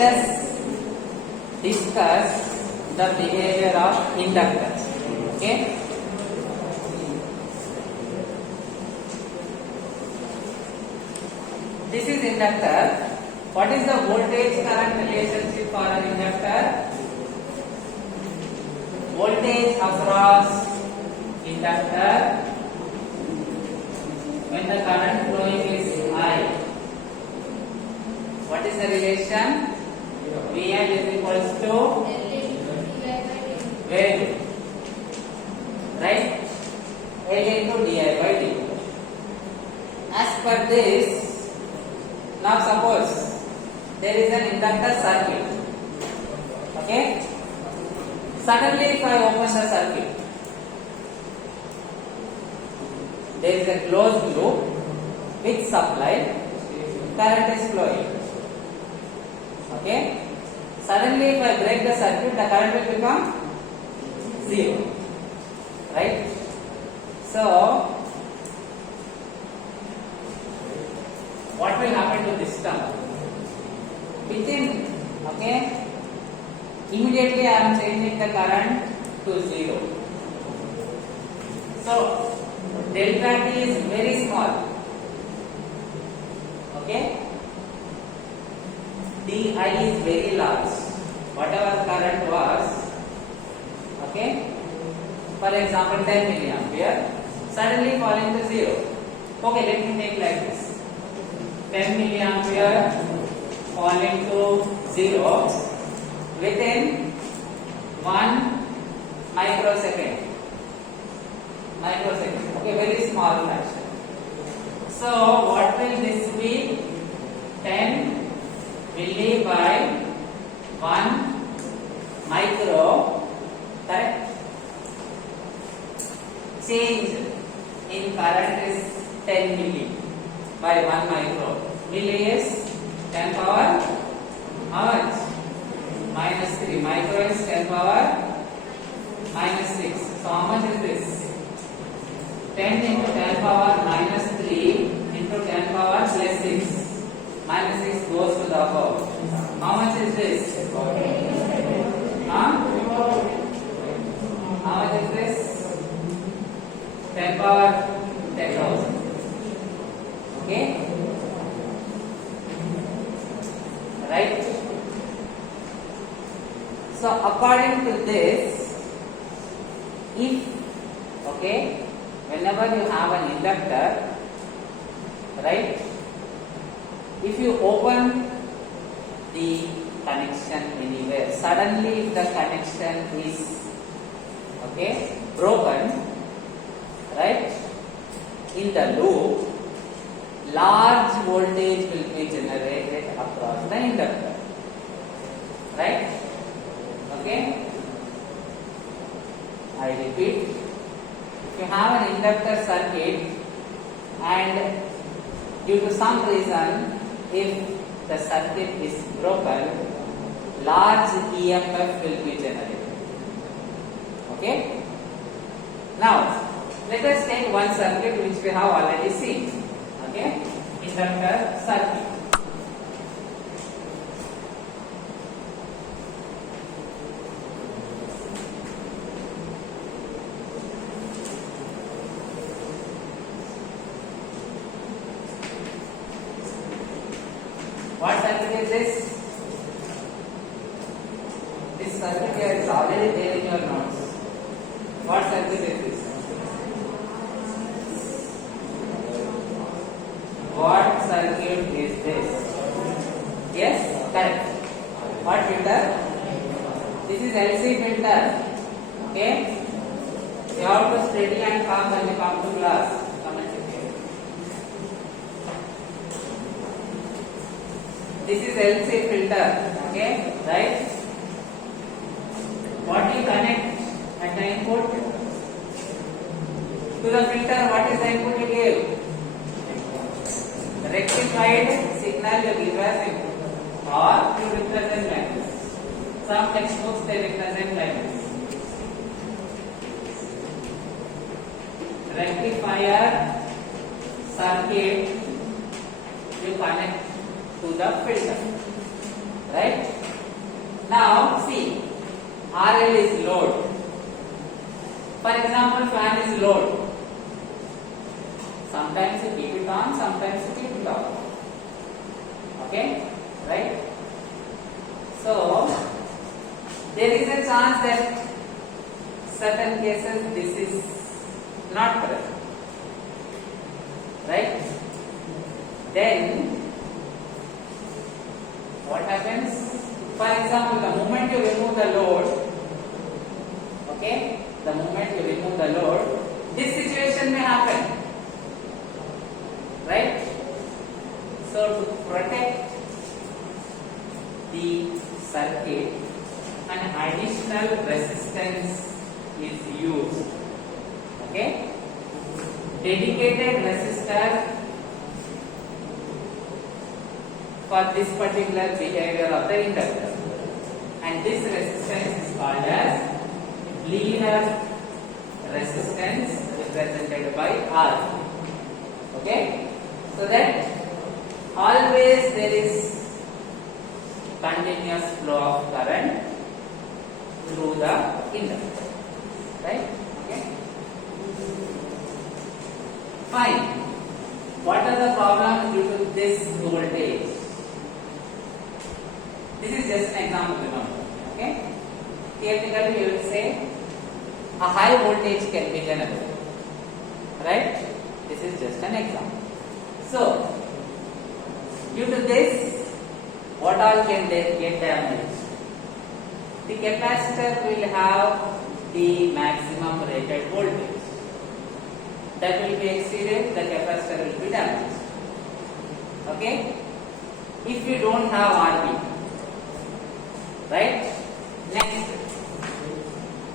us discuss the behavior of inductors. Okay. This is inductor. What is the voltage current relationship for an inductor? Voltage across inductor when the current flowing is I. What is the relation? Vm is equals to very good. Right? L into di by dt. As per this, now suppose there is an inductor circuit. Okay? Suddenly if I open the circuit, there is a closed loop with supply, current is flowing. Okay? Suddenly if I break the circuit, the current will become 0. Right? So, what will happen to this term? Within, okay, immediately I am changing the current to 0. So, delta T is very small. Okay? Di is very large. Whatever current was, okay, for example 10 milliampere, suddenly falling to 0. Okay, let me take like this. 10 milliampere falling to 0 within 1 microsecond. Okay, very small fraction. So what will this be? 10 milli by 1 micro, correct? Change in current is 10 milli by 1 micro. Milli is 10 power how much? Minus 3. Micro is 10 power minus 6. So how much is this? 10 into 10 power minus 3 into 10 power plus 6. Minus 6 goes to the above. How much is this? Huh? How much is this? 10 power 10,000. Okay? Right? So according to this, if, okay, whenever you have an inductor, right, if you open the connection anywhere, suddenly if the connection is, okay, broken, right, in the loop, large voltage will be generated across the inductor. Right? Okay? I repeat. If you have an inductor circuit and due to some reason, if the circuit is broken, large EMF will be generated. Okay? Now, let us take one circuit which we have already seen. Okay? Inductor circuit. What circuit is this? This circuit here is already there in your notes. What circuit is this? What circuit is this? Yes, correct. What filter? This is LC filter. Okay? You have to steady and calm when you come to class. Come and sit here. This is LC filter. Okay? Right? What do you connect at the input? To the filter, what is the input you give? Rectified signal you give as input, or you represent like this. Some textbooks they represent like this. Rectifier circuit you connect to the filter. right? Now see, RL is load. For example, fan is load. Sometimes you keep it on, sometimes you keep it off. Okay, right? So there is a chance that certain cases this is not correct, right? Then what happens? For example, the moment you remove the load, okay, the moment you remove the load, this situation may happen, right? So to protect the circuit, an additional resistance is used, okay? Dedicated resistor for this particular behavior of the inductor, and this resistance is called as bleeder resistance, represented by R. Okay, so that always there is continuous flow of current through the inductor, right? Okay, fine. What are the problems due to this voltage? This is just an example, remember. Okay, theoretically you will say a high voltage can be generated, right? This is just an example. So due to this, what all can get damaged? The capacitor will have the maximum rated voltage. That will be exceeded, the capacitor will be damaged. Okay? If you don't have RB, right? Next,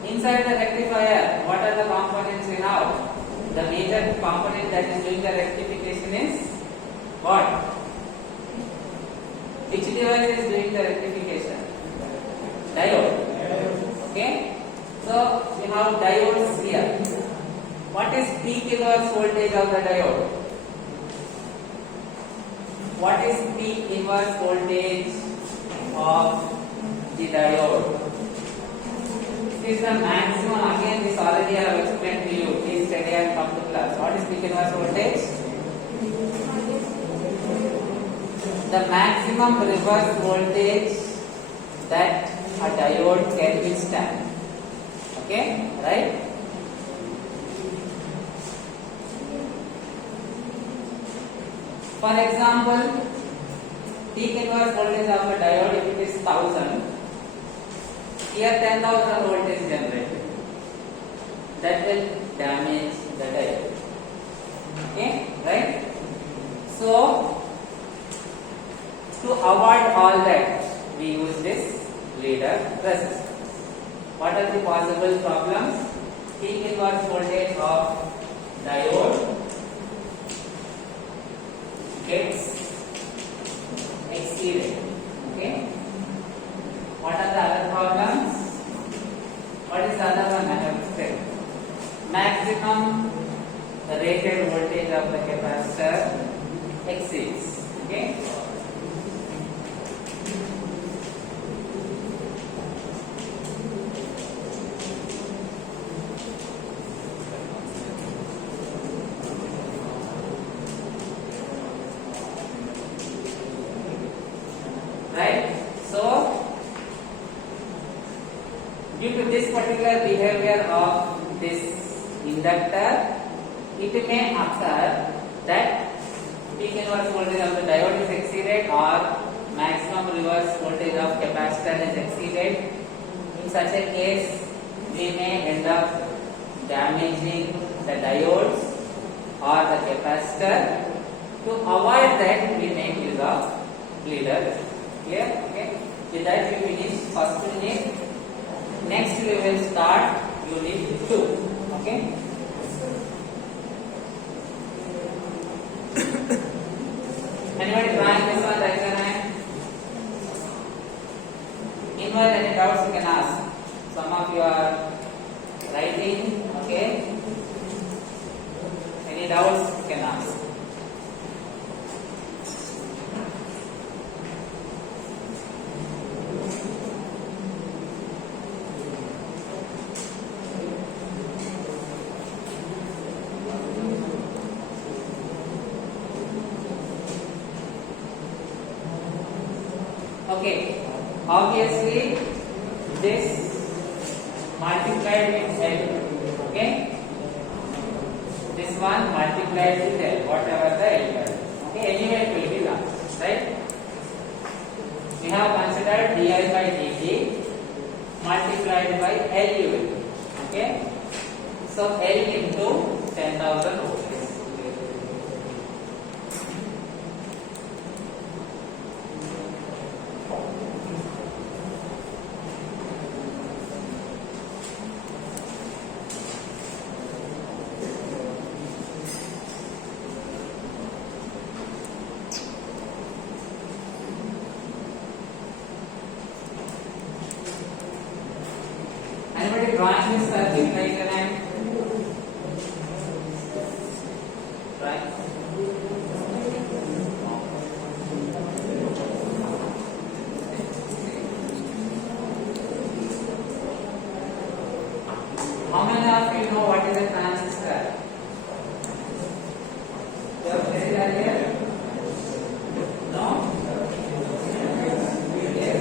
inside the rectifier, what are the components we have? The major component that is doing the rectification is what? Which device is doing the rectification? Diode. Okay? So we have diodes here. What is peak inverse voltage of the diode? What is peak inverse voltage of the diode? This is the maximum. Again, this already I have explained to you. Please study and come to class. What is peak inverse voltage? The maximum reverse voltage that a diode can withstand. Okay, right? For example, peak inverse voltage of a diode, if it is 1000, here 10,000 voltage is generated. That will damage the diode. Okay, right? So to avoid all that, we use this bleeder resistance. What are the possible problems? Peak inverse voltage of diode gets exceeded. Okay. What are the other problems? What is the other one I have said? Maximum rated voltage of the capacitor exceeds. Okay. Right? So, due to this particular behavior of this inductor, it may occur that peak inverse voltage of the diode is exceeded or maximum reverse voltage of capacitor is exceeded. In such a case, we may end up damaging the diodes or the capacitor. To avoid that, we make use of bleeder. Here, okay. With that we finish first unit. Next we will start unit 2. Okay. Anybody trying this one? Raise your hand. Meanwhile, any doubts you can ask. Some of you are writing. Okay. Any doubts you can ask. Okay, obviously this multiplied with L. Okay, this one multiplied with L, whatever the L value. Okay, anyway it will be large, right? We have considered di by dt multiplied by L unit. Okay, so L into 10,000 volts. Anybody drawing this circuit, raise your hand. Right. How many of you know what is a transistor? You have said it earlier? No? Yes,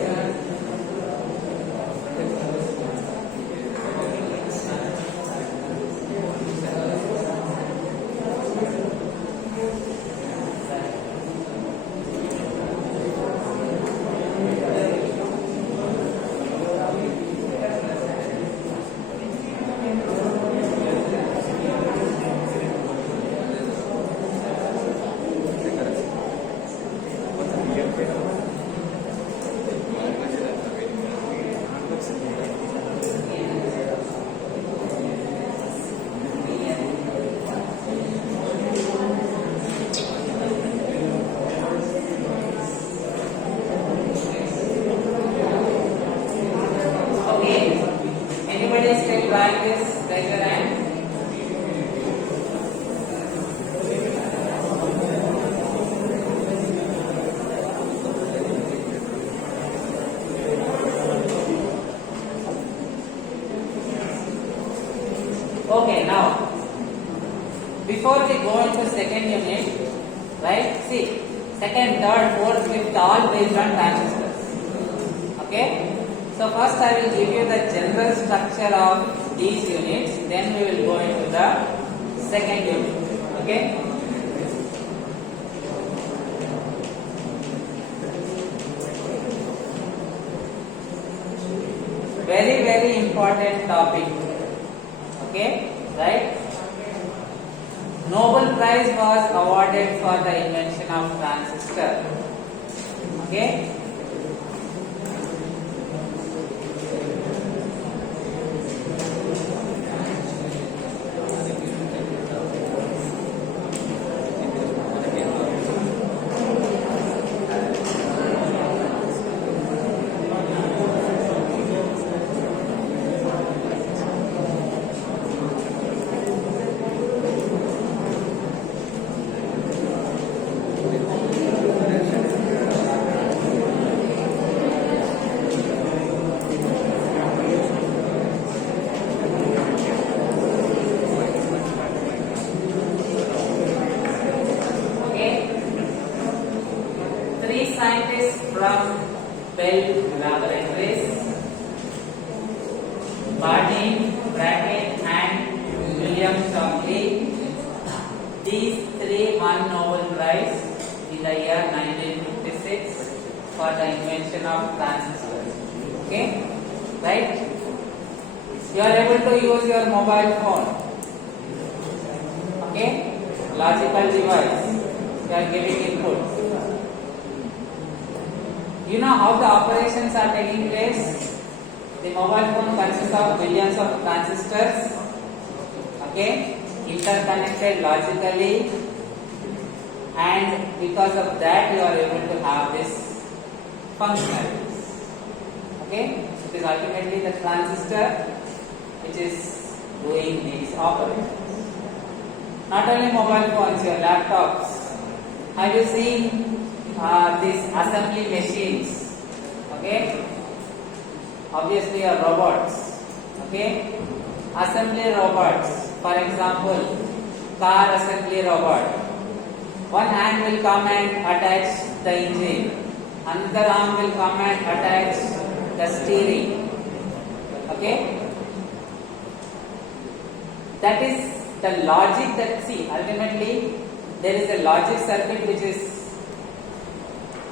Okay, now before we go into second unit, right? See, second, third, fourth, fifth, all based on transistors. Okay. So first I will give you the general structure of these units. Then we will go into the second unit. Okay. Very, very important topic. Okay, right? Nobel Prize was awarded for the invention of transistor. Okay. Scientists from Bell Laboratories, Barney, Brackett and William Shockley, these three won Nobel Prize in the year 1956 for the invention of transistors. Okay, right? You are able to use your mobile phone. Okay, logical device. You are giving input. You know how the operations are taking place? The mobile phone consists of billions of transistors, okay, interconnected logically, and because of that you are able to have this functionalities. Okay, it is ultimately the transistor which is doing these operations. Not only mobile phones, your laptops. Have you seen these assembly machines? Okay, obviously your robots. Okay, assembly robots. For example, car assembly robot. One hand will come and attach the engine, Another arm will come and attach the steering. Okay? That is the logic that, see, ultimately there is a logic circuit which is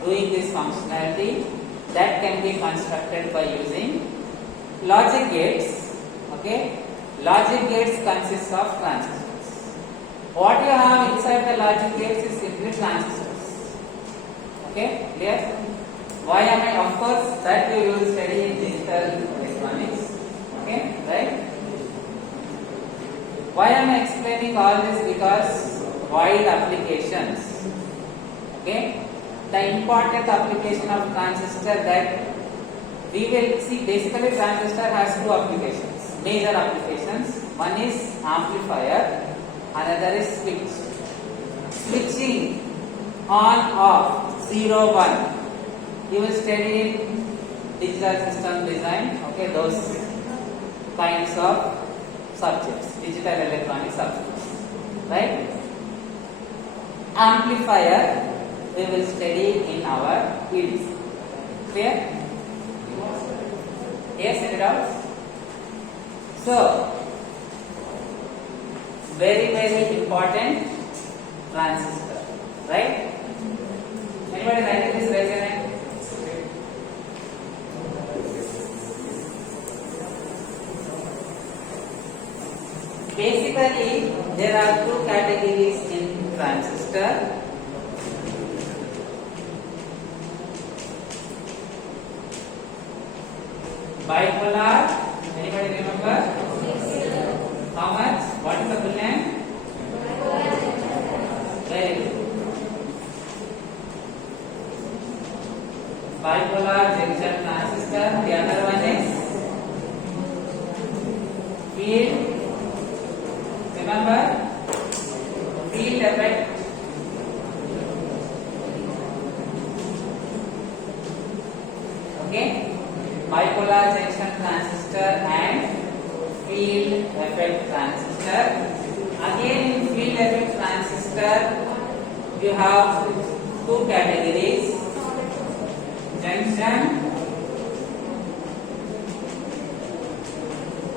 doing this functionality that can be constructed by using logic gates. Okay? Logic gates consist of transistors. What you have inside the logic gates is simply transistors. Okay? Clear? Why am I? Of course, that you will study in digital electronics. Okay? Right? Why am I explaining all this? Because wide applications. Okay? The important application of transistor that we will see, basically transistor has two applications, major applications. One is amplifier, another is switch. Switching on off 0 1. You will study in digital system design, okay, those kinds of subjects, digital electronic subjects, right? Amplifier we will study in our EDC. Clear? Yes, any doubts? So, very important transistor, right? Anybody writing this? Raise your hand. Basically, there are two categories in transistor. Bipolar. Anybody remember? How much? What is the full name? Very good. Bipolar junction transistor. The other one is field. Remember? Field effect. Okay? Bipolar junction transistor and field effect transistor. Again, in field effect transistor, you have two categories: junction,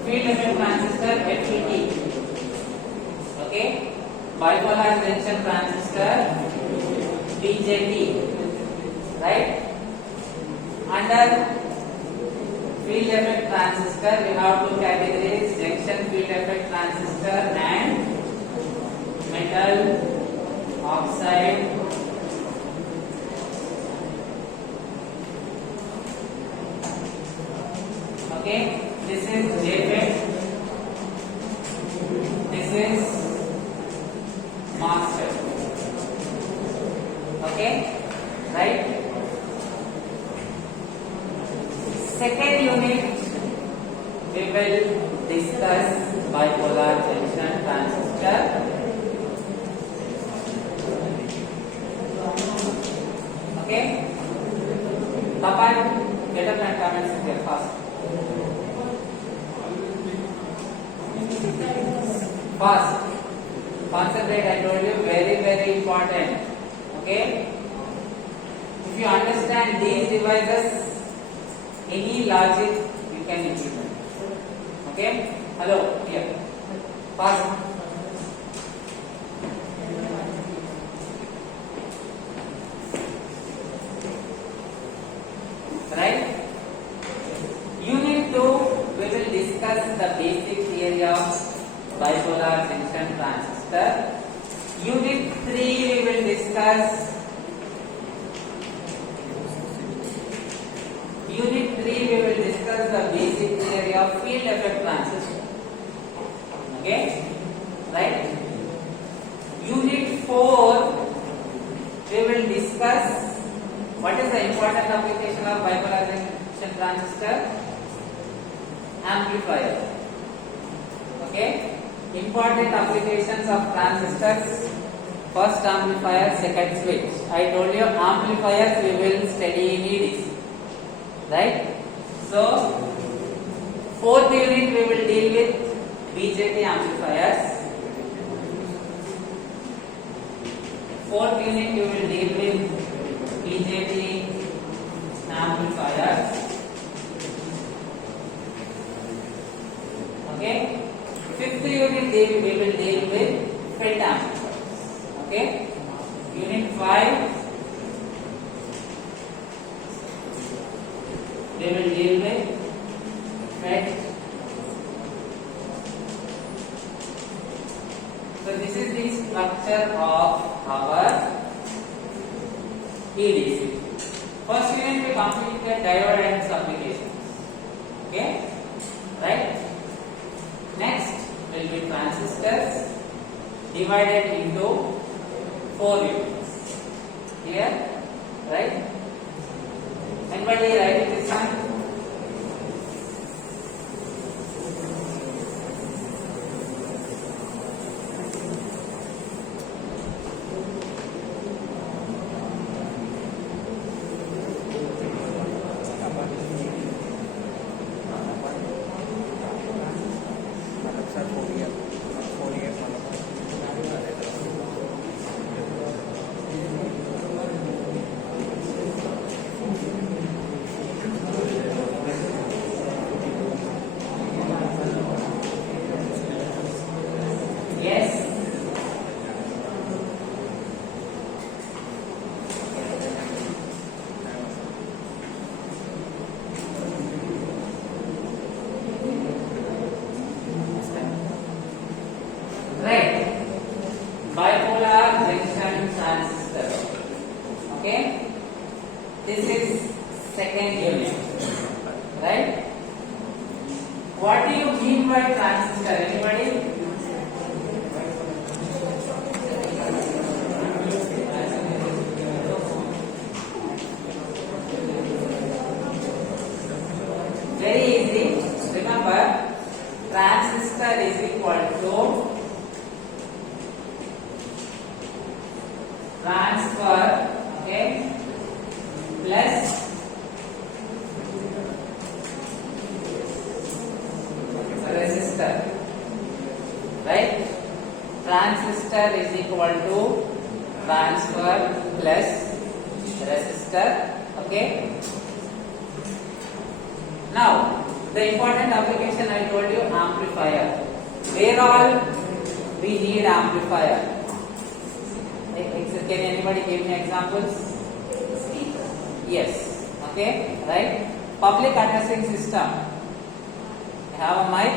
field effect transistor FET. Okay, bipolar junction transistor BJT, right? Under field effect transistor, we have two categories: junction field effect transistor and metal oxide okay, this is JFET, this is MOSFET. Okay, right? Second unit, we will discuss bipolar junction transistor. Okay? Tapan, get up and comments here fast. Fast. Concentrate, I told you, very important. Okay? If you understand these devices, any logic you can implement. Okay? Hello, here. Fast. Right? Unit 2, we will discuss the basic theory of bipolar junction transistor. Unit 3, we will discuss the basic theory of field effect transistor. Okay? Right? Unit 4, we will discuss what is the important application of bipolar junction transistor? Amplifier. Okay? Important applications of transistors: first amplifier, second switch. I told you amplifiers we will study in EDC. Right? So, fourth unit we will deal with BJT amplifiers. Fourth unit we will deal with BJT amplifier. Okay. Fifth unit we will deal with FET amplifiers. Okay. Unit 5 we will deal with FET. So this is the structure of our EDC. First unit we completed diode and its applications. Okay, right? Next will be transistors divided into 4 units. Here, right? Anybody write this one? Yes. Right. Bipolar junction transistor. Okay. This is second unit. Right. What do you mean by transistor? Anybody? Very easy. Remember, transistor is equal to transfer, okay, plus resistor, right? Transistor is equal to transfer plus resistor, okay. Now, the important application I told you, amplifier. Where all we need amplifier? Can anybody give me examples? Yes. Okay. Right. Public addressing system. I have a mic.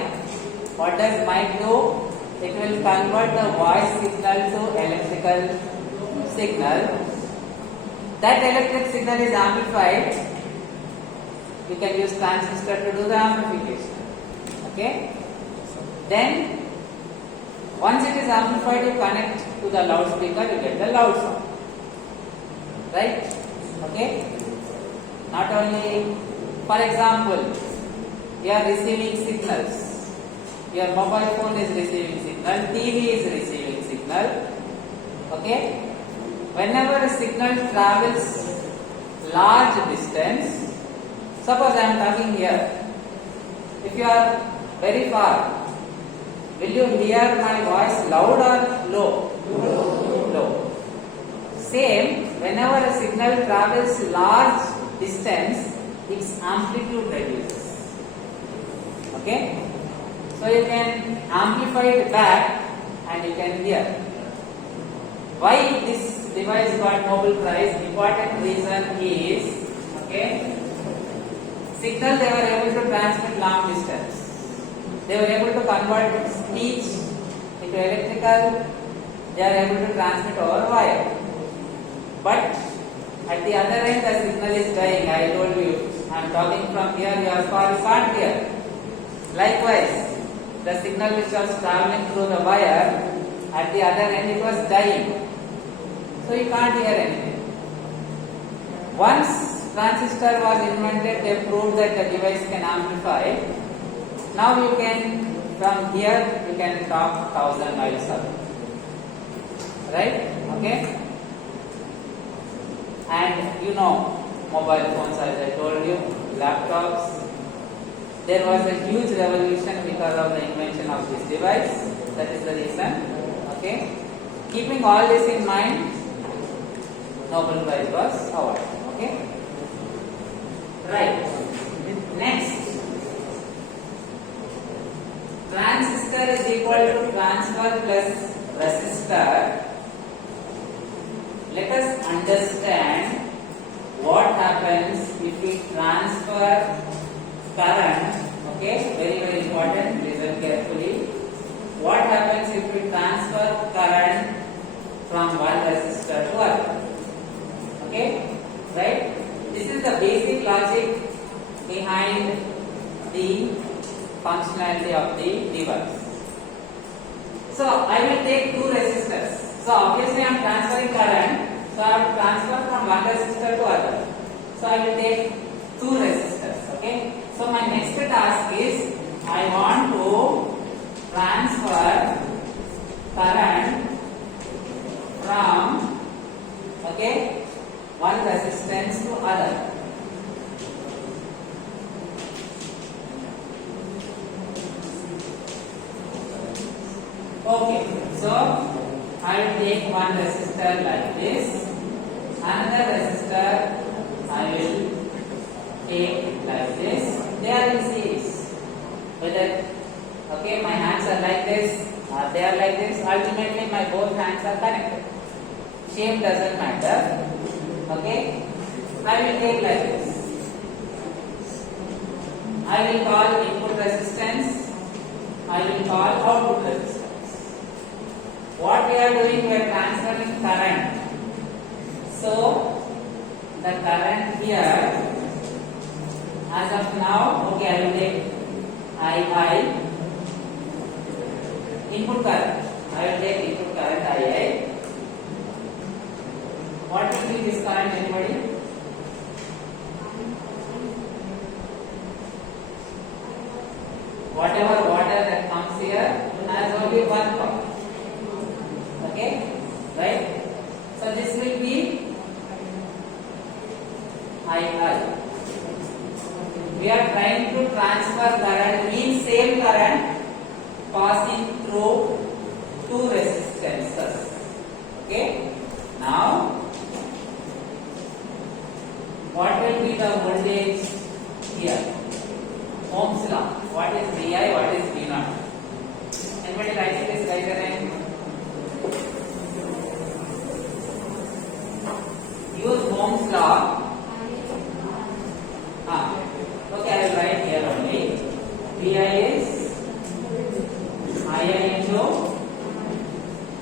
What does mic do? It will convert the voice signal to electrical signal. That electric signal is amplified. You can use transistor to do the amplification. Okay. Then, once it is amplified, you connect to the loudspeaker, you get the loud sound. Right? Okay? Not only, for example, you are receiving signals. Your mobile phone is receiving signal, TV is receiving signal. Okay? Whenever a signal travels large distance, suppose I am talking here. If you are very far, will you hear my voice loud or low? Low. Same, whenever a signal travels large distance, its amplitude reduces. Okay? So you can amplify it back and you can hear. Why this device got Nobel Prize? Important reason is, okay, signal they were able to transmit long distance. They were able to convert speech into electrical. They are able to transmit over wire. But at the other end, the signal is dying. I told you, I am talking from here, you are far, you can't hear. Likewise, the signal which was traveling through the wire, at the other end it was dying. So you can't hear anything. Once transistor was invented, they proved that the device can amplify. Now you can, from here, you can talk 1,000 miles away. Right? Okay? And you know, mobile phones, as I told you, laptops. There was a huge revolution because of the invention of this device. That is the reason. Okay? Keeping all this in mind, Nobel Prize was awarded. Okay? Right. Next, transistor is equal to transfer plus resistor. Let us understand what happens if we transfer current. Okay, very important. Listen carefully. What happens if we transfer current from one resistor to other? Okay, right? This is the basic logic behind the functionality of the device. So I will take two resistors. So obviously I am transferring current. So I have to transfer from one resistor to other. So I will take two resistors. Okay. So my next task is I want to transfer current from one resistance to other. Okay, so I will take one resistor like this, another resistor I will take like this. They are in series. Whether my hands are like this or they are like this, ultimately my both hands are connected. Shape doesn't matter. Okay, I will take like this. I will call input resistance. I will call output resistance. What we are doing, we are transferring current. So the current here, as of now, I will take II, input current. I will take input current II. What will be this current, anybody? Whatever water that comes here has only one part. Okay, right? So this will be II. We are trying to transfer current, means same current passing through two resistances. Okay, now what will be the voltage here? Ohm's law. What is VI? What is V0? Anybody writing this diagram? Use Ohm's law. Okay, I will write here only. VI is II into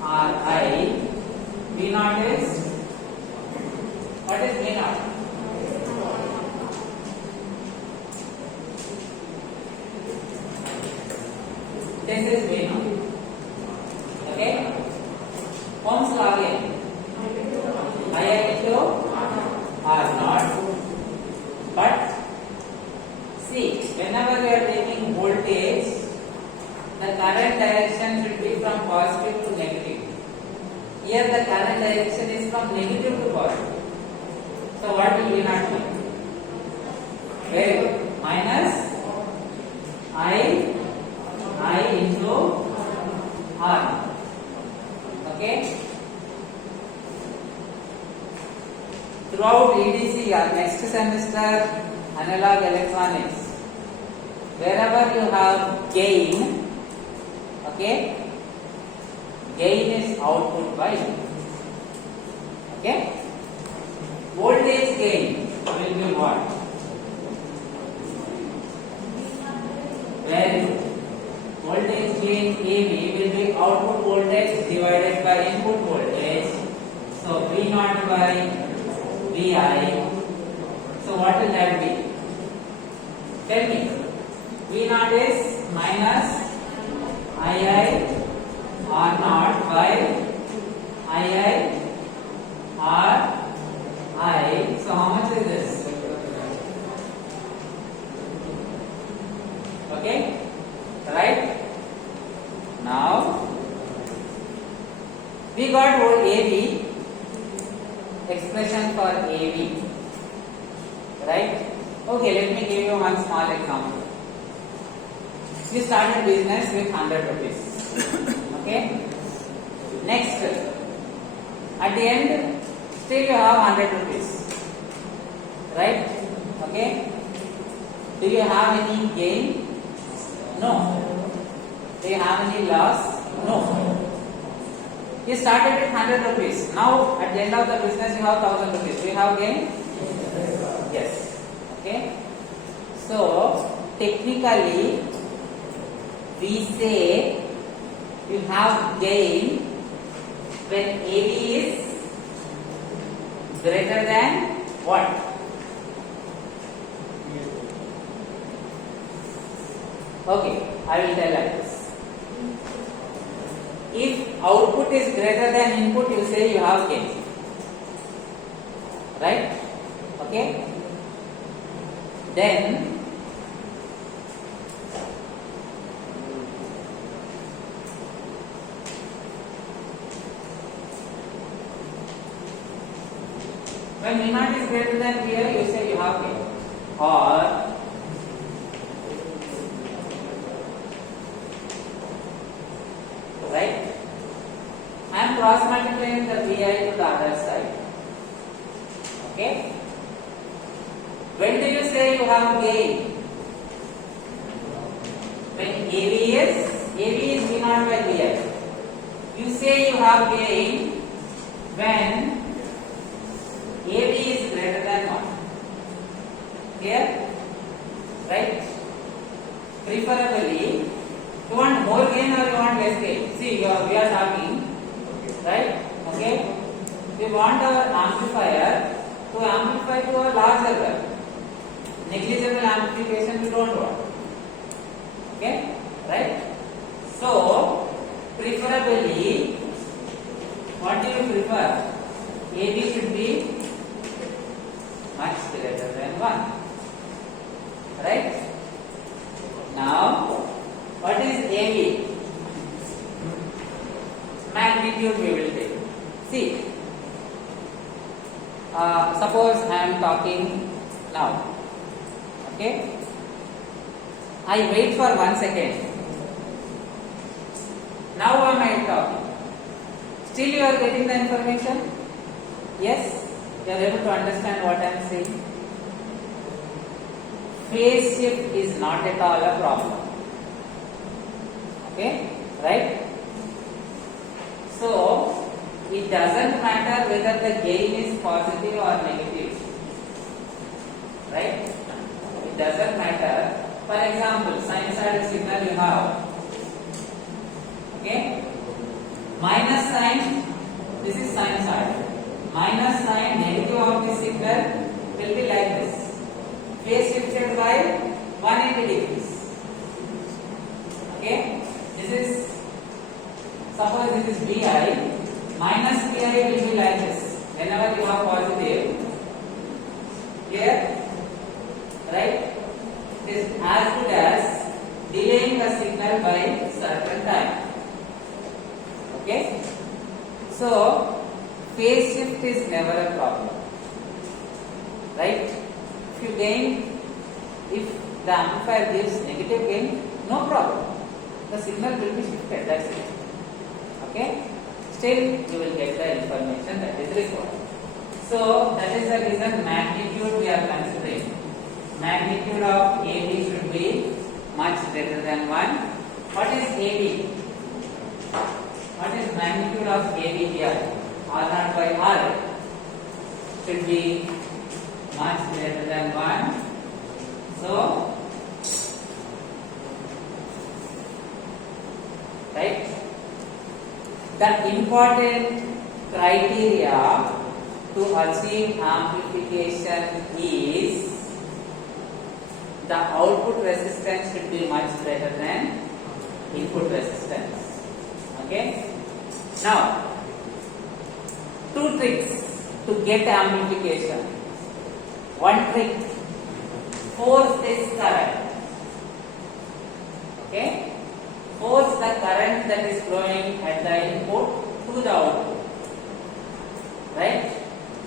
RI. V0 is, what is V0? This is V0. Okay? Ohm's law again. II into R0. But see, whenever we are taking voltage, the current direction should be from positive to negative. Here the current direction is from negative to positive. So what will V0 be? Very good. Minus I into R. Okay? Throughout EDC or next semester analog electronics, wherever you have gain, gain is output by you. Okay? Voltage gain will be what? Very good. Voltage gain AV will be output voltage divided by input voltage. So V0 by VI. So what will that be? Tell me. V0 is minus II R0 by II RI. So how much is this? Okay? Right? Now we got whole AV, expression for AV. Right? Okay, let me give you one small example. We started business with 100 rupees. Okay? Next, at the end, still you have 100 rupees. Right? Okay? Do you have any gain? No. Do you have any loss? No. You started with 100 rupees. Now at the end of the business you have 1000 rupees. Do you have gain? Yes. Okay. So technically we say you have gain when AB is greater than what? Okay, I will tell like this. If output is greater than input, you say you have gain. Right? Okay? Then when V naught is greater than VI, you say you have gain. Or right? I am cross multiplying the VI to the other side. Okay? When do you say you have gain? When AB is V naught by VI. You say you have gain when AB is greater than 1. Here? Right? Preferably, you want more gain or you want less gain? See, we are talking, right? Okay? We want our amplifier to amplify to a larger value. Negligible amplification we don't want. Okay? Right? So, preferably, what do you prefer? AB should be much greater than 1. Right? Now, what is AB? Magnitude we will take. See, suppose I am talking now. Okay? I wait for 1 second. Now am I talking? Still you are getting the information? Yes? You are able to understand what I am saying? Phase shift is not at all a problem. Okay? Right? So, it doesn't matter whether the gain is positive or negative. Right? It doesn't matter. For example, sinusoidal signal you have. Okay? Minus sign, this is sinusoidal. Minus sign, negative of this signal will be like this. Phase shifted by 180 degrees. Okay? This is, suppose this is VI, minus VI will be like this. Whenever you have positive, clear? Right? It is as good as delaying the signal by certain time. Okay? So, phase shift is never a problem. Right? If you gain, if the amplifier gives negative gain, no problem. The signal will be shifted, that's it. Okay? Still, you will get the information that is required. So, that is the reason magnitude we are considering. Magnitude of AB should be much greater than 1. What is AB? What is magnitude of AB here? R0 by R should be much greater than 1. So, right? The important criteria to achieve amplification is the output resistance should be much greater than input resistance. Okay? Now, 2 tricks to get amplification. 1 trick, force this current. Okay? Force the current that is flowing at the input to the output. Right?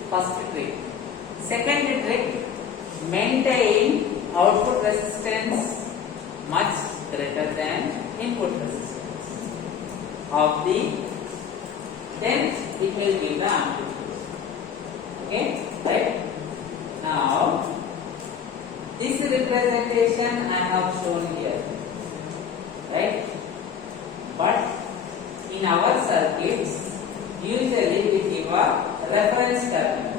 First trick. Second trick, maintain output resistance much greater than input resistance of the, then it will give the amplitude. Okay? Right? Now, this representation I have shown here, right? But in our circuits, usually we give a reference terminal.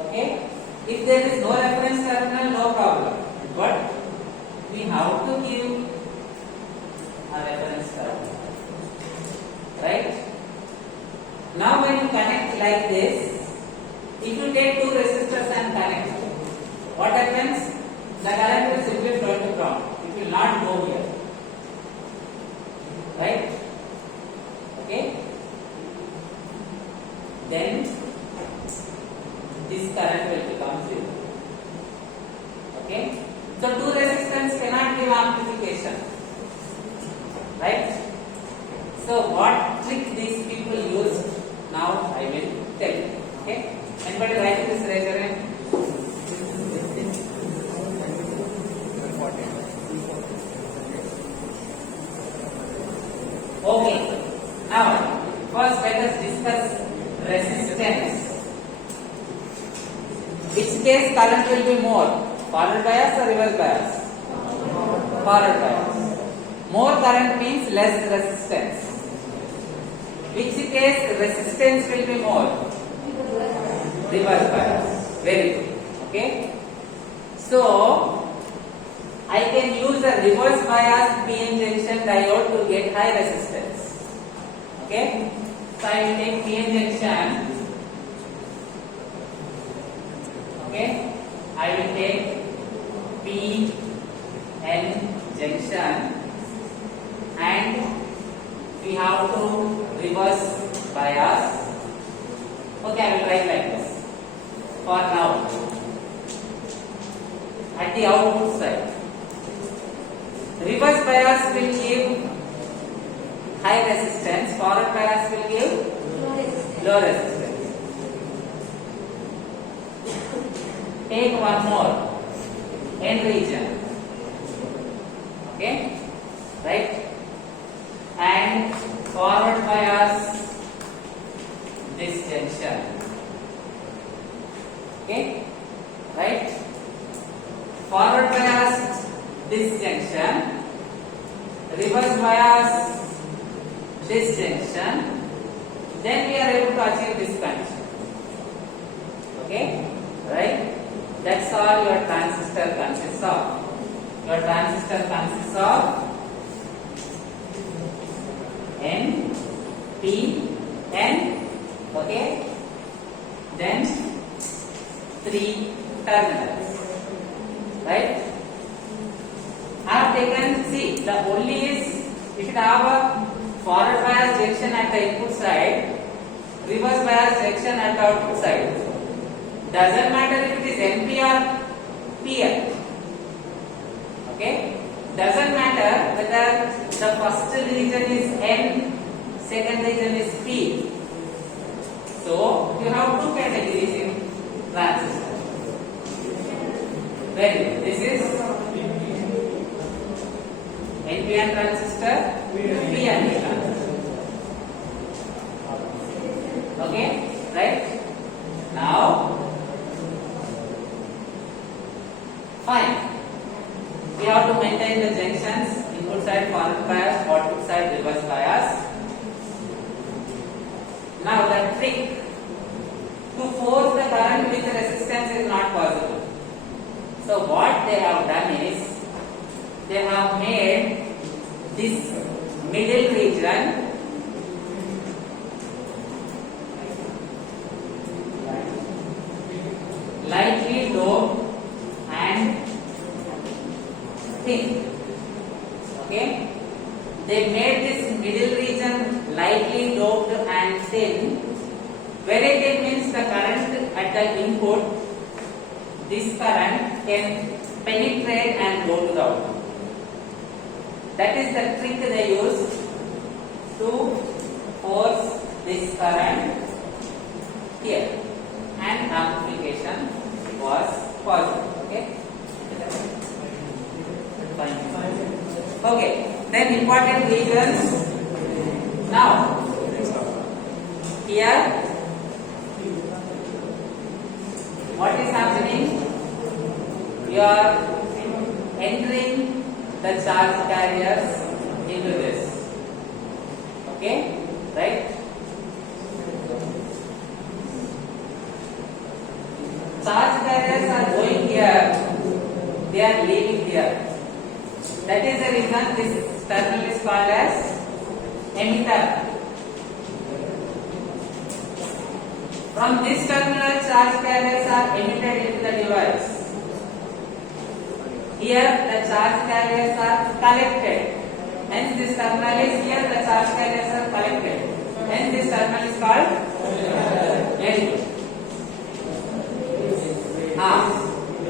Okay? If there is no reference terminal, no problem. But we have to give a reference terminal, right? Now when you connect like this, if you take two resistors and connect, what happens? The current will simply flow to ground. It will not go here, right? Okay? Then this current will become zero. Okay? So two resistance cannot give amplification, right? So what trick these people use? Now I will tell you. Okay? Anybody writing this? Raise your hand. Okay. Now first let us discuss resistance. Which case current will be more? Forward bias or reverse bias? Forward bias. More current means less resistance. Which case resistance will be more? Reverse bias. Very good. Okay. So I can use a reverse bias PN junction diode to get high resistance. Okay. So I will take PN junction. Okay. I will take PN junction and we have to reverse bias. Okay, I will write like this. For now, at the output side, reverse bias will give high resistance, forward bias will give low resistance. Take one more, N region. Okay, right? And forward bias this junction. Okay, right? Forward bias this junction, reverse bias this junction, then we are able to achieve this condition. Okay, right? That's all your transistor consists of. Your transistor consists of N, P, N, okay? Then 3 terminals, right? I have taken, see, the only is if you have a forward bias junction at the input side, reverse bias junction at the output side. Doesn't matter if it is NP or PL. Okay? Doesn't matter whether the first region is N, second region is P. So you have two categories in transistor. Very good. This is NPN transistor, PNP transistor. Okay? Right? Now, fine. We have to maintain the junctions, input side forward bias, output side reverse bias. Now the trick to force the current with resistance is not possible. So what they have done is, they have made this middle region lightly doped and thin. Okay? They made this middle region lightly doped and thin. Very thin means the current at the input, this current can penetrate and go to the output. That is the trick they use to force this current here, and amplification was possible. Okay? Fine. Okay, then important regions. Now, here, what is happening? You you are entering the charge carriers into this. Okay, right? Charge carriers are going here, they are leaving here. That is the reason this terminal is called as emitter. From this terminal, charge carriers are emitted into the device. Here the charge carriers are collected. Hence this terminal is here, the charge carriers are collected. Hence this terminal is called LED.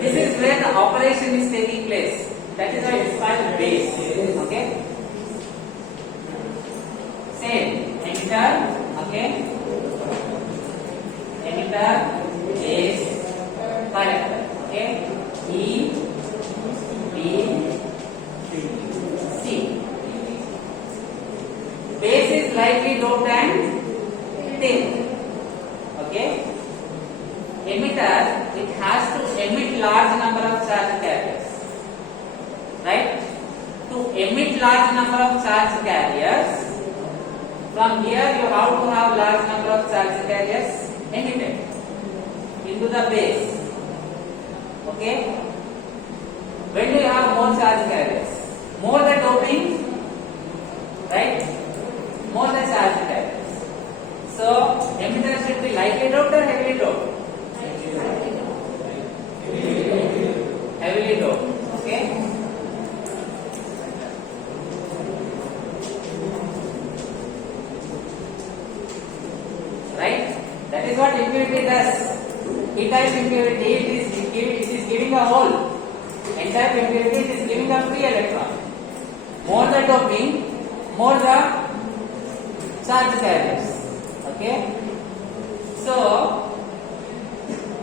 This is where the operation is taking place. That is why it is called base. Okay. Same emitter. Okay. Emitter, base, collector. Okay. E, B, C. Base is lightly doped and thin. Okay. Emitter, it has to emit large number of charge carriers. Right? To emit large number of charge carriers, from here you have to have large number of charge carriers emitted into the base. Okay? When do you have more charge carriers? More the doping, right? More the charge carriers. So, emitter should be lightly doped or heavily doped? Heavily doped. Okay? Right? That is what impurity does. P-type impurity, it is giving a hole. N-type impurity, it is giving a free electron. More the doping, more the charge carriers. Okay? So,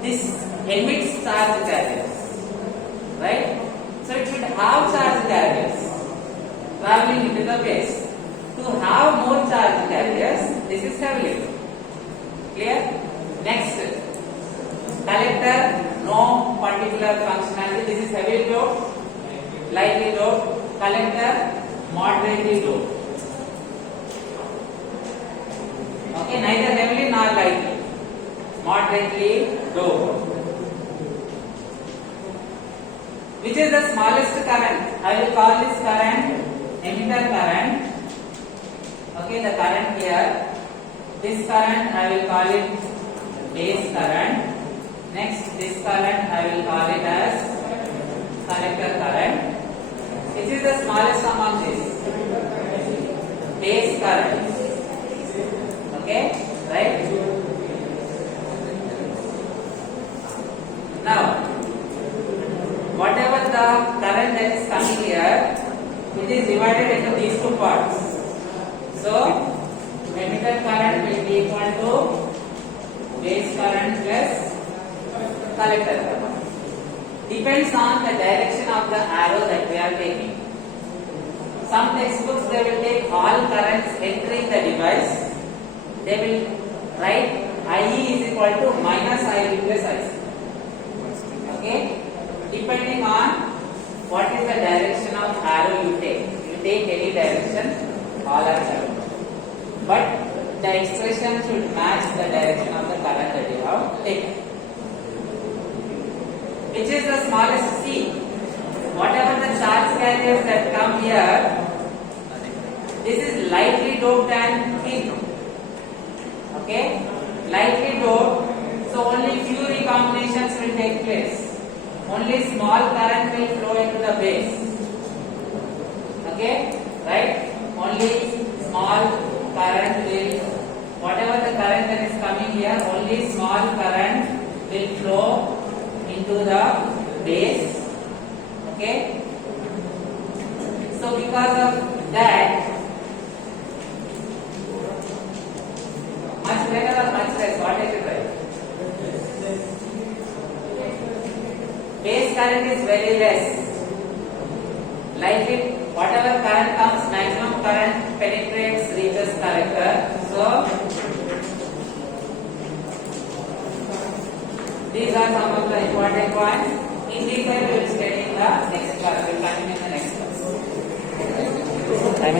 this emits charge carriers. Right? So, it should have charge carriers traveling into the base. To have more charge carriers, this is heavily doped. Clear? Next, collector, no particular functionality. This is heavily doped, lightly doped. Collector, moderately doped. Okay, neither heavily nor lightly. Moderately doped. Which is the smallest current? I will call this current emitter current. Okay, the current here. This current I will call it base current. Next, this current I will call it as collector current. Which is the smallest among these? Base current. Okay, right? Now, whatever the current that is coming here, it is divided into these two parts. So, emitter current will be equal to base current plus collector current. Depends on the direction of the arrow that we are taking. Some textbooks they will take all currents entering the device. They will write IE is equal to minus IB plus IC. Okay? Depending on what is the direction of arrow you take. You take any direction, all are equal. But the expression should match the direction of the current that you have taken. Which is the smallest C? Whatever the charge carriers that come here, this is lightly doped and thin. Okay? Lightly doped, so only few recombinations will take place. Only small current will flow into the base. Okay? Right? Only small current will, whatever the current that is coming here, only small current will flow into the base. Okay? So because of that, much greater or much less, what I should write? Base current is very less. Like it, whatever current comes, maximum current penetrates, reaches collector. So these are some of the important points. In detail we will study in the next class. We will continue in the next class. Time